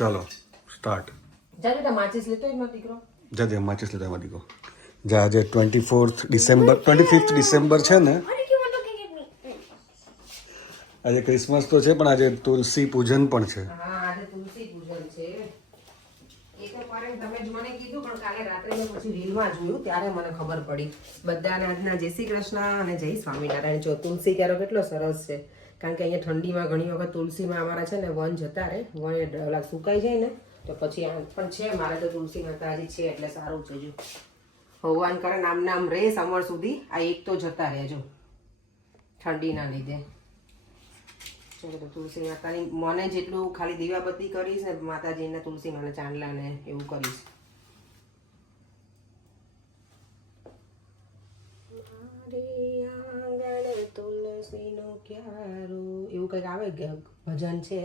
ચાલો સ્ટાર્ટ. જાજુ તો માચીસ લેતો એમાં દીકરો. જા માચીસ લીધા એમાં દીકો. જા આજે 24th ડિસેમ્બર 25th ડિસેમ્બર છે ને, આજે ક્રિસમસ તો છે પણ આજે તુલસી પૂજન પણ છે. હા આજે તુલસી પૂજન છે. એ તો પારે તમે જ મને કીધું પણ કાલે રાત્રે મેં પછી રીલમાં જોયું ત્યારે મને ખબર પડી. બધાને આજના જય શ્રી કૃષ્ણ અને જય સ્વામિનારાયણ. જો તુલસી ક્યારો કેટલો સરસ છે, કારણ કે અહીંયા ઠંડીમાં ઘણી વખત તુલસીમાં અમારા છે ને વન જતા રહે, વન ઓલા સુકાઈ જાય ને તો પછી આ પણ છે મારે તો તુલસી માતા હજી છે એટલે સારું છે. જો ભગવાન કરે નામ નામ રે સમર સુધી આ એક તો જતા રહેજો ઠંડીના લીધે. ચલો તુલસી માતાની મને જેટલું ખાલી દીવાબત્તી કરીશ ને માતાજીને તુલસી માને ચાંદલા ને એવું કરીશ. તુલસીનો ક્યારો એવું કંઈક આવે ભજન છે.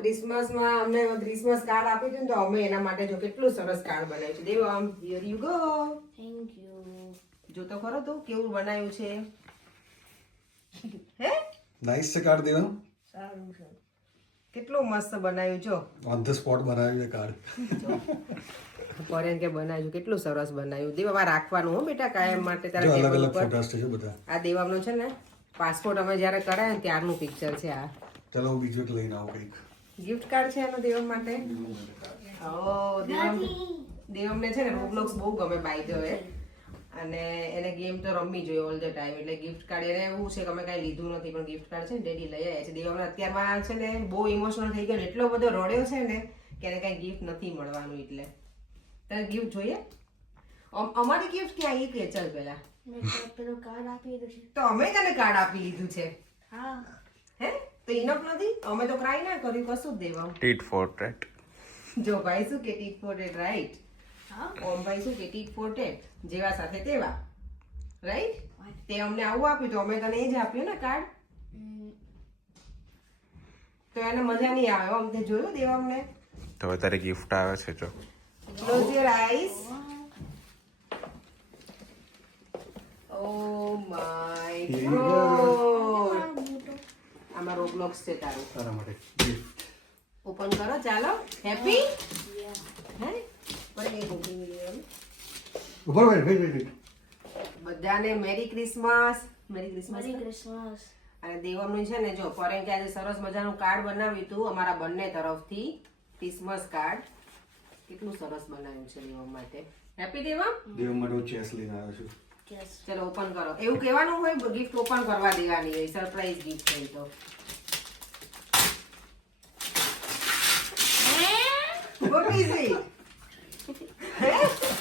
ક્રિસમસમાં અમને ક્રિસમસ કાર્ડ આપ્યું હતું ને તો અમે એના માટે જો કેટલું સરસ કાર્ડ બનાવ્યું છે. દેવ આમ here you go. Thank you. જો તો ખરો તું કેવું બનાવ્યું છે. હે નાઈસ છે કાર્ડ દેવાનું. સારું છે. કેટલું મસ્ત બનાવ્યું જો. ઓન ધ સ્પોટ બનાવ્યું છે કાર્ડ. ફોરેન કે બનાવ્યું કેટલું સરસ બનાવ્યું. દેવા રાખવાનું હો બેટા કાયમ માટે તારા અલગ ટેબલ અલગ ઉપર. ફોટોસ છે બધા. આ દેવાનો છે ને પાસપોર્ટ અમે જ્યારે કરાય ને ત્યારનું પિક્ચર છે આ. ચલો હું બીજું એક લઈને આવું કંઈક. ગિફ્ટ કાર્ડ છે એનો દેવમ માટે. ઓ દેવમને છે ને રોબ્લોક્સ બહુ ગમે બાય ધ વે, અને એને ગેમ તો રમવી જોઈએ ઓલ ધ ટાઈમ. એટલે ગિફ્ટ કાર્ડ એને એવું છે કે અમે કાંઈ લીધું નથી પણ ગિફ્ટ કાર્ડ છે ને ડેડી લઈ આવ્યા છે. દેવમને અત્યારમાં છે ને બહુ ઇમોશનલ થઈ ગયો ને એટલો બધો રડ્યો છે ને કે એને કાંઈ ગિફ્ટ નથી મળવાનું. એટલે તારે ગિફ્ટ જોઈએ? અમારી ગિફ્ટ ક્યાં એ કે ચાલ પેલા. મેં પેલો કાર્ડ આપી દીધું છે. તો અમે તને કાર્ડ આપી લીધું છે. હા. હે તો ઇનફ નથી? અમે તો ક્રાય ના કર્યું કશું જ દેવા. ટીટ ફોર ટેટ. જો ભાઈ શું કે ટીટ ફોર ટેટ રાઈટ. હા. ઓમ ભાઈ શું કે ટીટ ફોર ટેટ જેવા સાથે તેવા રાઈટ. તે અમને આવું આપ્યું તો અમે તને એ જ આપ્યું ને કાર્ડ. તો એને મજા નહીં આવે. આમ તે જોયું દેવા અમને. તો હવે તારી ગિફ્ટ આવે છે જો. Close your eyes. Oh my god. આમાં રોબ્લોક્સ છે તારું. તારા માટે gift. ઓપન કરો ચાલો. હેપી હે પણ એ ગોગી મિલિયન ઉભો રહો, wait. બધાને merry Christmas. Merry Christmas. Merry Christmas. અને દેવમનું છે ને જો ફોરેન કે આજે સરસ મજાનું કાર્ડ બનાવ્યું હતું અમારા બંને તરફથી. ક્રિસમસ કાર્ડ કેટલું સરસ બનાવ્યું છે દેવમ માટે. હેપી દેવમ. દેવ માટે હું ચેસ લઈને આવ્યો છું. યસ. ચલો ઓપન કરો. એવું કહેવાનું હોય ગિફ્ટ ઓપન કરવા દેવાની હોય. સરપ્રાઈઝ ગિફ્ટ હોય તો. What is it?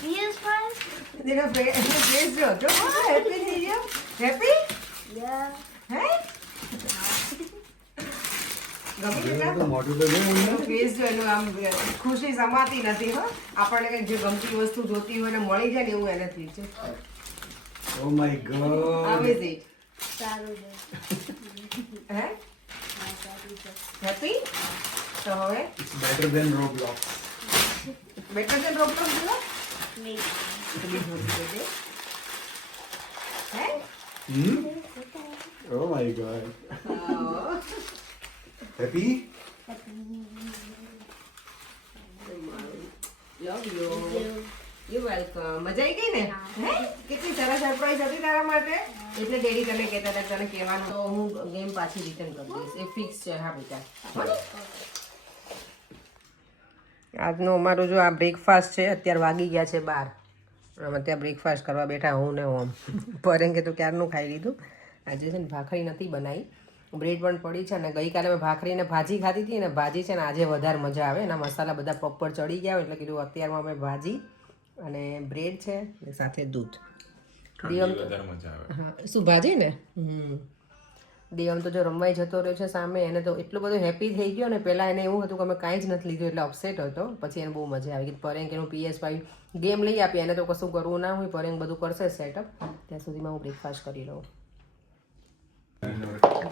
PS5? Did I praise you? Happy New Year? Happy? Yeah. હે? ગમી બેટા? તો મોટું તો નહીં હોય ને. ફેસ જો એનું આમ ખુશી સમાતી નથી હો. આપણને કંઈક જે ગમતી વસ્તુ જોતી હોય ને મળી જાય ને એવું એને થઈ છે. Oh my god. How is it? સારું છે. હે? હા, સારું છે. હેપી? તો હવે It's better than Roblox. Better છે રોબલોક્સ જો? નહીં. પેલી જોડી જોડે. હે? Oh my god. Oh. Happy? Love you. You welcome. મજા આવી ગઈ ને? હે? કેટલી સરસ સરપ્રાઈઝ હતી તારા માટે. એટલે ડેડી તને કહેતા હતા તને કહેવાનું તો હું ગેમ પાછી રિટર્ન કરી દઈશ. એ ફિક્સ છે હા બેટા. આજનો અમારો જો આ બ્રેકફાસ્ટ છે. અત્યારે વાગી ગયા છે 12. અમે ત્યાં બ્રેકફાસ્ટ કરવા બેઠા હું ને ઓમ. પરેંગે કે તો ક્યારનું ખાઈ લીધું. આજે છે ને ભાખરી નથી બનાવી, બ્રેડ પણ પડી છે. અને ગઈકાલે મેં ભાખરીને ભાજી ખાધી હતી ને ભાજી છે ને આજે વધારે મજા આવે. એના મસાલા બધા પ્રોપર ચડી ગયા એટલે કીધું અત્યારમાં અમે ભાજી અને બ્રેડ છે ને સાથે દૂધ. ઠંડી વધારે મજા આવે. હા શું ભાજી ને દેવમ તો જો રમવાઈ જતો રહ્યો છે સામે, એને તો એટલો બધો હેપી થઈ ગયો ને. પહેલાં એને એવું હતું કે અમે કાંઈ જ નથી લીધું એટલે અપસેટ હતો. પછી એને બહુ મજા આવી ગઈ. પરેંગ એનું PS5 ગેમ લઈ આપી, એને તો કશું કરવું ના હોય, પરેંગ બધું કરશે સેટઅપ. ત્યાં સુધીમાં હું બ્રેકફાસ્ટ કરી લઉં.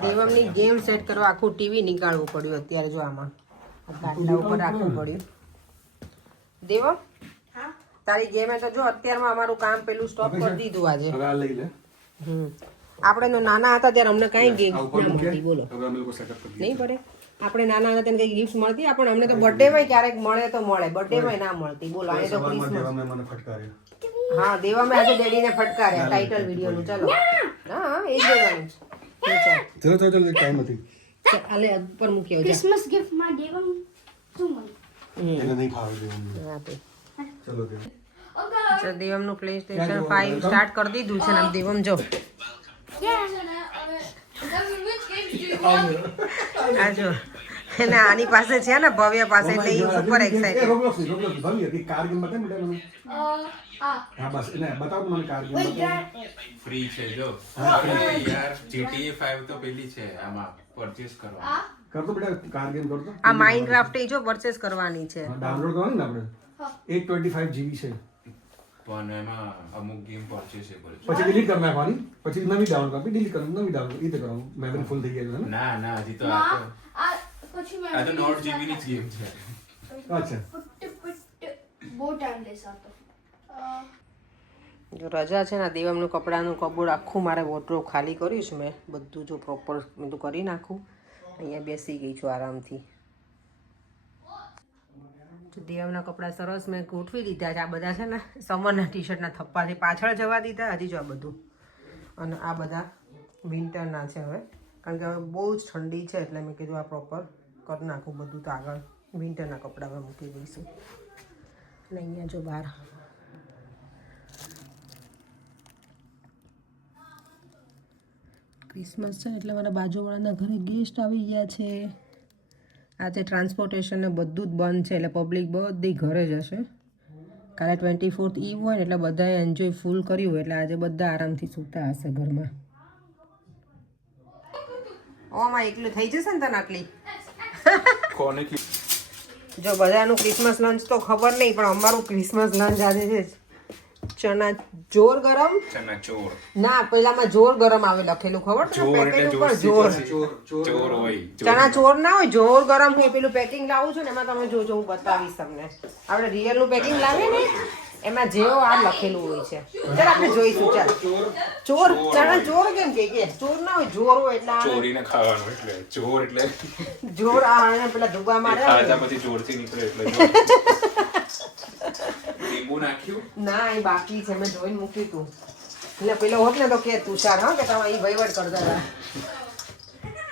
દેવમની ગેમ સેટ કરવા આખું ટીવી નીકાળવું પડ્યું અત્યારે. જો આમાં ગાટલા ઉપર રાખવું પડ્યું. દેવમ તારી ગેમે તો જો અત્યારમાં અમારું કામ પેલું સ્ટોપ કરી દીધું આજે. આપણે તો નાના હતા ત્યારે અમને કઈ ગેમ ના મળતી, બોલો નહીં પડે. આપણે નાના હતા ત્યારે કઈ ગિફ્ટ મળતી આપણને? અમને તો બર્થડે માં ક્યારેક મળે તો મળે, બર્થડે માં ના મળતી. બોલો આ તો ક્રિસમસ. હા દેવા મેં આજે ડેડીને ફટકાર્યા ટાઇટલ વિડિયો નું. ચલો હા એ જ દેવાનું છે. ચલો ટાઈમ નથી. આલે ઉપર મૂકી આવજો. ક્રિસમસ ગિફ્ટ માં દેવમ શું મળ્યું? એને નહીં ખાવા દેવું. હા તે ચલો દેવ. તો દેવમનું PlayStation 5 સ્ટાર્ટ કરી દીધું છે ને દેવમ જો આ જો એને આની પાસે છે ને ભવ્ય પાસે એટલે એ સુપર એક્સાઇટેડ. ફ્રી છે જો. યાર GTA 5 તો પેલી છે, આમાં પરચેસ કરવા. કરતો બેટા કાર ગેમ કરતો. આ માઇનક્રાફ્ટ એ જો પરચેસ કરવાની છે. ડાઉનલોડ કરવાની ને આપણે 825 GB છે. પણ એમાં અમુક ગેમ પરચેસ કરે છે. પછી ડિલીટ કરી નાખવાની, પછી નવી ડાઉનલોડ કરવી, ડિલીટ કરવાની, નવી ડાઉનલોડ રીતે કરવાનું. મેમરી ફૂલ થઈ ગઈ છે ને. ના હજી તો આ તો 9 GB ની જ ગેમ છે. અચ્છા બહુ ટાઈમ લેશે આ તો. જો રજા છે ને દેવમનું કપડાનું કબોર્ડ આખું મારે વોર્ડરોબ ખાલી કર્યું છે મેં બધું. જો પ્રોપર બધું કરી નાખું. અહીંયા બેસી ગઈ છું આરામથી. દેવના કપડાં સરસ મેં ગોઠવી દીધા છે. આ બધા છે ને સમરના ટી-શર્ટના થપ્પાથી પાછળ જવા દીધા. હજી જો આ બધું, અને આ બધા વિન્ટરના છે હવે, કારણ કે હવે બહુ જ ઠંડી છે એટલે મેં કીધું આ પ્રોપર કરી નાખું બધું. તો આગળ વિન્ટરના કપડાં મૂકી દઈશું. અને અહીંયા જો બહાર ક્રિસમસ છે એટલે મારા બાજુવાળાના ઘરે ગેસ્ટ આવી ગયા છે. આજે ટ્રાન્સપોર્ટેશન ને બધું જ બંધ છે એટલે પબ્લિક બધી ઘરે જ હશે. કાલે 24th ઈવ હોય ને એટલે બધાએ એન્જોય ફૂલ કર્યું હોય એટલે આજે બધા આરામથી સૂતા હશે ઘરમાં. ઓમાં એકલું થઈ જશે ને તને આટલી. કોને જો બધાનું ક્રિસમસ લંચ તો ખબર નહીં, પણ અમારું ક્રિસમસ લંચ આજે છે ચણા જોર ગરમ. ચના ચોર ના પેલામાં જોર ગરમ આવે લખેલું, ખબર છે પેકેટ ઉપર જોર. ચોર હોય. ચણા ચોર ના હોય, જોર ગરમ હોય. પેલું પેકિંગ લાવું છું ને એમાં તમે જોજો, હું બતાવીશ તમને. આપણે રિયલ નું પેકિંગ લાવીએ ને એમાં જેવો આ લખેલું હોય છે. ચાલ આપણે જોઈશું. ચાલ ચોર ચણા ચોર કેમ કે ચોર ના હોય, જોર હોય એટલે ચોરીને ખાવાનું એટલે ચોર એટલે જોર. આ પેલા ધુબા મારે ખાધા પછી ચોરથી નીકળે એટલે. લીંબુ નાખ્યું? ના એ બાકી છે, મેં જોઈને મૂક્યું તું. એટલે પેલો હોત ને તો કે તુષાર હા કે તમે એ વહીવટ કરતા હતા.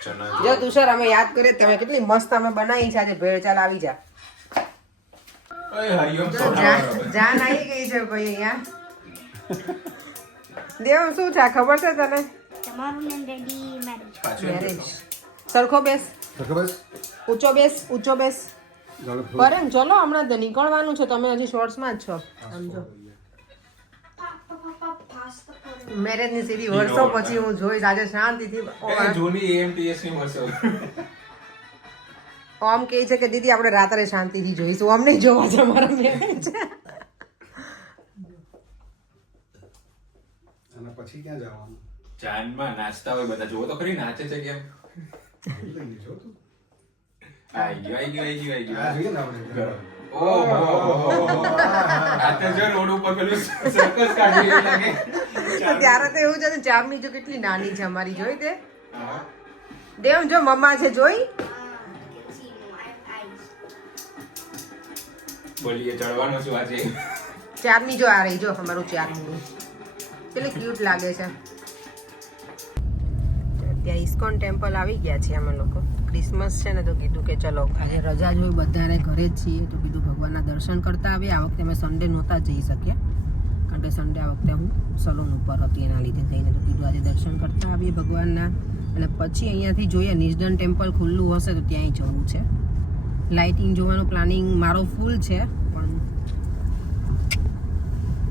ચના જો તુષાર અમે યાદ કરીએ તમે કેટલી મસ્ત અમે બનાવી છે આજે ભેળ. ચાલ આવી જા. જાન આવી ગઈ છે ભાઈ અહીંયા. દેવ શું છે ખબર છે તને? તમારું ને રેડી મેરેજ. સરખો બેસ, ઊંચો બેસ, ઊંચો બેસ. પરેમ ચલો હમણાં તો નીકળવાનું છે, તમે હજી શોર્ટ્સમાં જ છો. સમજો મેરેજ ની સીધી વર્ષો પછી હું જોઈશ. આજે શાંતિથી જૂની AMTS ની વર્ષો. ઓમ કહે છે કે દીદી આપણે રાત્રે શાંતિથી જોઈશું, અમ નહીં જોવા છે અમારા મેરેજ. અને પછી ક્યાં જવાનું? ચાંદમાં નાચતા હોય બધા, જોવો તો ખરી નાચે છે કેમ. આઈ ગયું. ઓહો આ તો જો રોડ ઉપર પેલું સર્કસ કાઢી લાગે. ત્યારે તો એવું છે ને ચામની જો કેટલી નાની છે અમારી, જોઈ તે દેવ જો મમ્મા છે જોઈ. બોલીએ ચડવાનો છું આજે. ચારની જો આ રહી જો અમારું ચારની પેલી ક્યુટ લાગે છે. ત્યાં ઇસ્કોન ટેમ્પલ આવી ગયા છે અમે લોકો. ક્રિસમસ છે ને તો કીધું કે ચલો આજે રજા જ હોય, બધાને ઘરે જ છીએ તો કીધું ભગવાનના દર્શન કરતા આવીએ. આ વખતે અમે સન્ડે નહોતા જઈ શક્યા કારણ કે સન્ડે આ વખતે હું સલૂન ઉપર હતી એના લીધે થઈને, તો કીધું આજે દર્શન કરતા આવીએ ભગવાનના. અને પછી અહીંયાથી જોઈએ નિર્જન ટેમ્પલ ખુલ્લું હશે તો ત્યાંય જવું છે. લાઇટિંગ જોવાનું પ્લાનિંગ મારો ફૂલ છે, પણ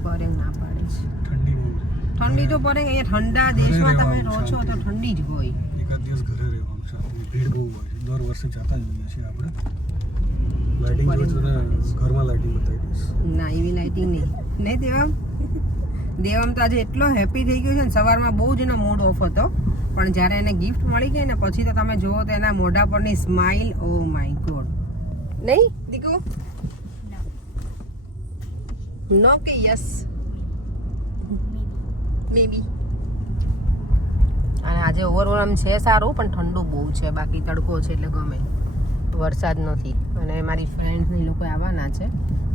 પરેંગ ના પાડે છે. ઠંડી બહુ છે. ઠંડી તો પરેંગ અહીંયા ઠંડા દેશમાં તમે રહો છો તો ઠંડી જ હોય. એકાદ દિવસ ઘરે રહેવાનું છે આપણે. ભીડ બહુ હોય છે. દર વર્ષે જતા જ હોઈએ છીએ આપણે. લાઇટિંગ જોઈ તો ઘરમાં લાઇટિંગ બતાવી દઈશ. ના એવી લાઇટિંગ નહીં દેવામ તો આજે એટલો હેપી થઈ ગયો છે ને. સવારમાં બહુ જ એનો મૂડ ઓફ હતો, પણ જ્યારે એને ગિફ્ટ મળી ગઈ ને પછી તો તમે જુઓ તો એના મોઢા પરની સ્માઇલ, ઓ માય ગોડ. નહીં દીકુ? નો કે યસ? મેબી. અને આજે ઓવરઓલ આમ છે સારું, પણ ઠંડુ બહુ છે. બાકી તડકો છે એટલે ગમે, વરસાદ નથી. અને મારી ફ્રેન્ડ્સ ને લોકો આવવાના છે.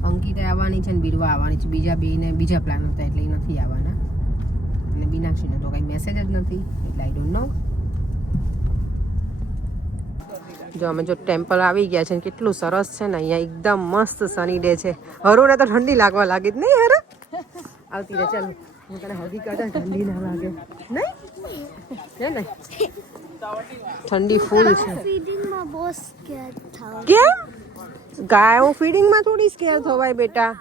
અંકિતા આવવાની છે ને બીરવા આવવાની છે. બીજા બેને બીજા પ્લાન હતા એટલે એ નથી આવવાના. અને બીનાક્ષીને તો કંઈ મેસેજ જ નથી એટલે આઈ ડોન્ટ નો. જો અમે જો ટેમ્પલ આવી ગયા છે, કેટલું સરસ છે ને અહીંયા. એકદમ મસ્ત સની ડે છે. હરુને તો ઠંડી લાગવા લાગી જ નહીં હરુ? આવતી રહે ચાલો, હું તને હગી કરતા ઠંડી ના લાગે નહીં છે ને? ઠંડી ફૂલ છે. ફીડિંગમાં બહુ સ્કેર થાવ. કેમ? ગાયો ફીડિંગમાં થોડી સ્કેર થવાય બેટા,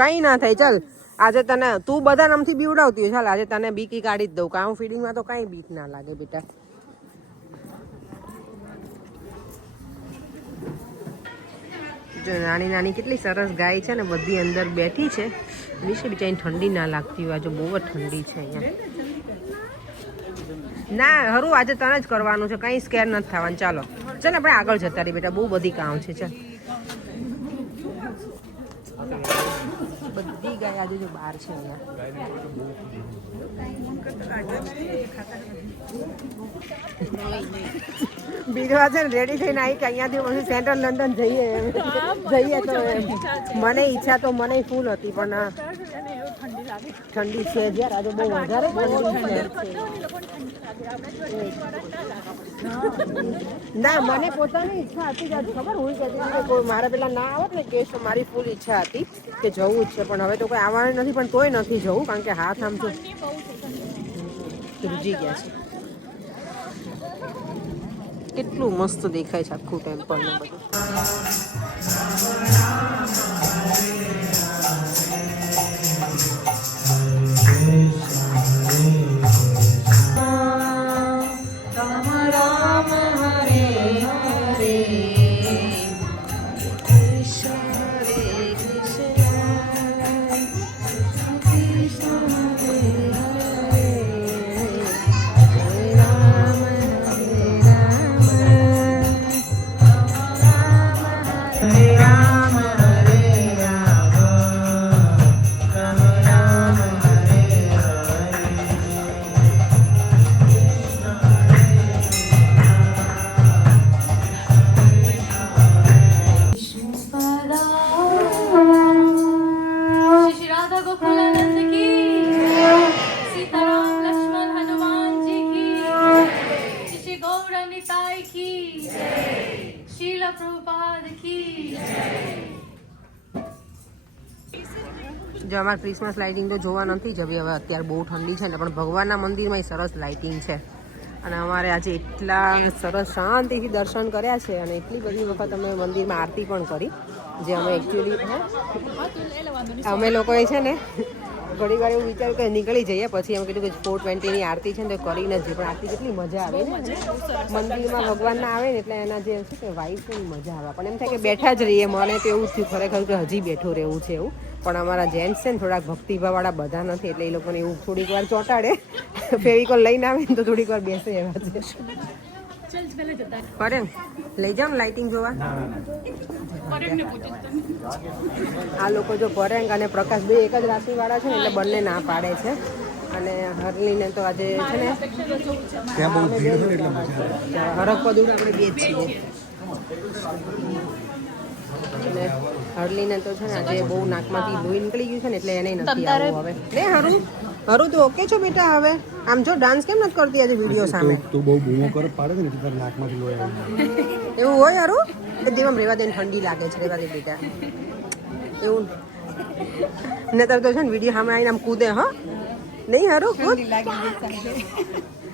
કઈ ના થાય. ચાલ આજે તને તું બધા નામથી બીવડાવતી હોય, ચાલ આજે તને બીકી કાઢી જ દઉં. ગાયો ફીડિંગમાં તો કઈ બીક ના લાગે બેટા. જો નાની નાની કેટલી સરસ ગાય છે ને, બધી અંદર બેઠી છે. વિશે બિચારી ઠંડી ના લાગતી હોય. આજે બહુ જ ઠંડી છે અહીંયા. ના હરું આજે તને જ કરવાનું છે, કઈ સ્કેર નથી થવાનું. ચાલો ચાલ આપણે આગળ જતા રહી બેટા, બહુ બધી કામ છે. ચાલ બધી ગાય આજે જો બહાર છે અહીંયા. બીજવા છે ને રેડી થઈને આવી કે અહીંયાથી પછી સેન્ટ્રલ લંડન જઈએ તો મને ઈચ્છા તો મને ફૂલ હતી, પણ ઠંડી છે યાર આજે બહુ વધારે ઠંડી છે. ના મને પોતાની ઈચ્છા હતી કે ખબર હું કહેતી હતી કે કોઈ મારે પેલા ના આવત ને કેસ તો મારી ફૂલ ઈચ્છા હતી કે જવું જ છે, પણ હવે તો કોઈ આવવાનું નથી. પણ તોય નથી જવું કારણ કે હાથ આમ તો ધ્રુજી ગયા છે. કેટલું મસ્ત દેખાય છે આખું ટેમ્પલ ને બધું. જો અમારે ક્રિસમસ લાઇટિંગ તો જોવા નથી જવી હવે, અત્યારે બહુ ઠંડી છે ને, પણ ભગવાનના મંદિરમાં સરસ લાઇટિંગ છે. અને અમારે આજે એટલા સરસ શાંતિથી દર્શન કર્યા છે અને એટલી બધી વખત અમે મંદિરમાં આરતી પણ કરી. જે અમે એકચ્યુઅલી અમે લોકોએ છે ને ઘણી વાર એવું વિચાર્યું કે નીકળી જઈએ, પછી અમે કીધું કે 420ની આરતી છે ને તો કરીને જ. પણ આરતી કેટલી મજા આવે ને મંદિરમાં ભગવાનના આવે ને, એટલે એના જે શું કે વાઇફ છે મજા આવે. પણ એમ થાય કે બેઠા જ રહીએ. મને તો એવું થયું ખરેખર કે હજી બેઠું રહેવું છે એવું. પણ અમારા જેન્ટ્સ છે ને થોડાક ભક્તિભાવવાળા બધા નથી, એટલે એ લોકોને એવું થોડીક વાર ચોંટાડે. ફેવિકોલ લઈને આવે ને તો થોડીક વાર બેસે એવા છે. પરેંગ લઈ જાવ ને લાઇટિંગ જોવા. આ લોકો જો પરેંગ અને પ્રકાશ બે એક જ રાશિવાળા છે ને, એટલે બંને ના પાડે છે. અને હરલીને તો આજે છે ને હરક પદુડ આપણે બે જ છીએ. અને હરલીને તો છે ને આજે બહુ નાકમાંથી લોહી નીકળી ગયું છે ને, એટલે એને નથી આવવું હવે. ને હરું તું ઓકે છો બેટા? હવે આમ જો ડાન્સ કેમ નથી કરતી આજે વિડીયો સામે? તું બહુ બૂમો કરે પાડે છે ને એટલે તારા નાકમાંથી લોહી આવે. એવું હોય હરું? એ દેવામાં રેવા દે, ઠંડી લાગે છે, રેવા દે બેટા. એવું ને તાર તો છે ને વિડીયો સામે આવીને આમ કૂદે. હા નહીં હરું કૂદ.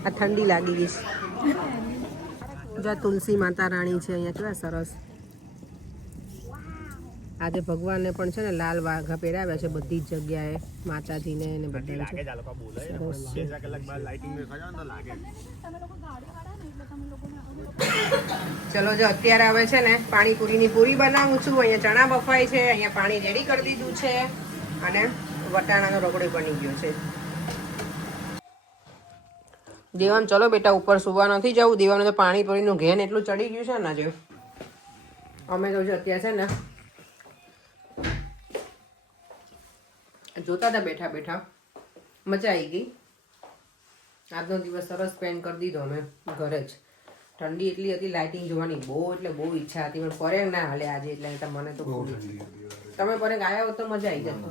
આ ઠંડી લાગી ગઈ છે. જો તુલસી માતા રાણી છે અહીંયા, કેવા સરસ. આજે ભગવાનને પણ છે ને લાલ વાઘા પહેરાવ્યા છે બધી જ જગ્યાએ, માતાજીને ને બધા ચલો જો અત્યારે હવે છે ને પાણીપુરીની પૂરી બનાવું છું. અહીંયા ચણા બફાય છે, અહીંયા પાણી રેડી કરી દીધું છે અને વટાણાનો રગડો બની ગયો છે. દેવાન ચલો બેટા ઉપર સુવા નથી જવું. દેવાને તો પાણીપુરીનું ઘેન એટલું ચડી ગયું છે ને જે અમે તો જો અત્યારે છે ને જોતા હતા બેઠા બેઠા, મજા આવી ગઈ. આજનો દિવસ સરસ સ્પેન્ડ કરી દીધો અમે ઘરે જ. ઠંડી એટલી હતી, લાઇટિંગ જોવાની બહુ એટલે બહુ ઈચ્છા હતી, પણ પરેંગ ના હાલે આજે એટલે મને તો તમે પરેંગ આવ્યા હોત તો મજા આવી જતો.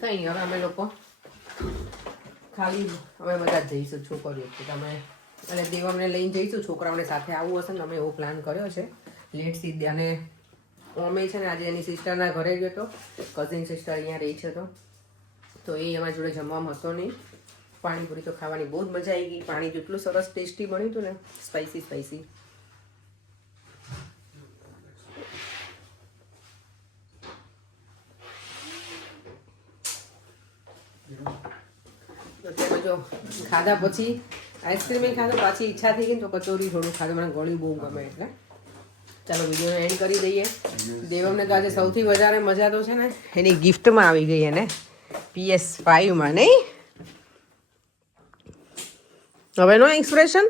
કઈ નહીં, હવે અમે લોકો ખાલી અમે બધા જ જઈશું છોકરીઓ, તમે અને દેવામને લઈને જઈશું. છોકરાઓને સાથે આવવું હશે ને અમે એવો પ્લાન કર્યો છે લેટ સીધી. અને અમે છે ને આજે એની સિસ્ટરના ઘરે ગયો હતો, કઝિન સિસ્ટર અહીંયા રહી છે તો એ અમારી જોડે જમવામાં હતો નહીં. પાણીપુરી તો ખાવાની બહુ જ મજા આવી ગઈ. પાણી જેટલું સરસ ટેસ્ટી બન્યું હતું ને, સ્પાઈસી સ્પાઈસી. અત્યારે જો ખાધા પછી આઈસ્ક્રીમ ખાધો, પાછી ઈચ્છા થઈ ગઈ તો કચોરી થોડું ખાધું. મને ગળી બહુ ગમે એટલે ચાલો વિડીયોને એન્ડ કરી દઈએ. દેવમને તો આજે સૌથી વધારે મજા તો છે ને એની ગિફ્ટમાં આવી ગઈ એને PS5માં, નહીં? હવે નો એક્સપ્રેશન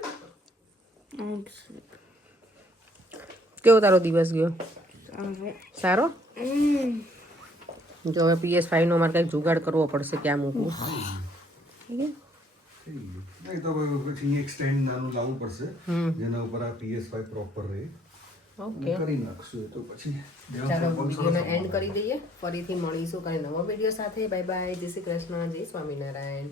કેવો તારો દિવસ ગયો? સારો. જો હવે PS5નો મારે કંઈક જુગાડ કરવો પડશે, ક્યાં મૂકવું. નહીં તો પછી એક સ્ટેન્ડ નાનું લાવવું પડશે જેના ઉપર આ PS5 પ્રોપર રહે. ઓકે, કરી નાખશું તો પછી. ચાલો વિડીયોને એન્ડ કરી દઈએ. ફરીથી મળીશું કાંઈ નવા વિડીયો સાથે. બાય બાય, જય શ્રી કૃષ્ણ, જય સ્વામિનારાયણ.